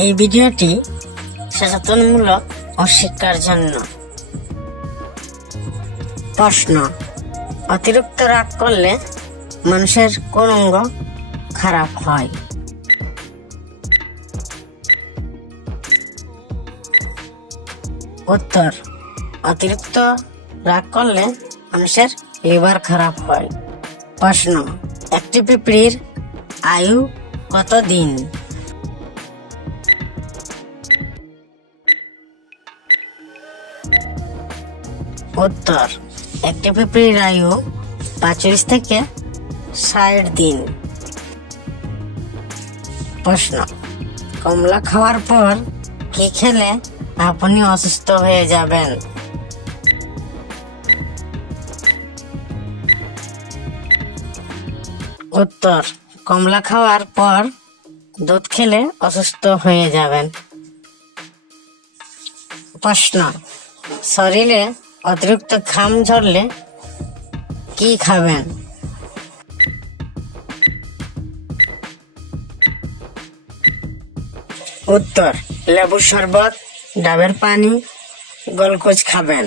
এই ভিডিওটি সচেতনমূলক ও শিক্ষার জন্য। প্রশ্ন: অতিরিক্ত রাগ করলে মানুষের কোন অঙ্গ খারাপ হয়? উত্তর: অতিরিক্ত রাগ করলে মানুষের লিভার খারাপ হয়। প্রশ্ন: একটি পিঁপড়ীর আয়ু কত দিন? উত্তর: একটি পিঁপড়ীর আয়ু 45 থেকে 60 দিন। প্রশ্ন: কমলা খাওয়ার পর কি খেলে আপনি অসুস্থ হয়ে যাবেন? উত্তর: কমলা খাওয়ার পর দুধ খেলে অসুস্থ হয়ে যাবেন। প্রশ্ন: শরীরে অতিরিক্ত ঘাম ঝরলে কি খাবেন? উত্তর: লেবুর শরবত, ডাবের পানি, গ্লুকোজ খাবেন।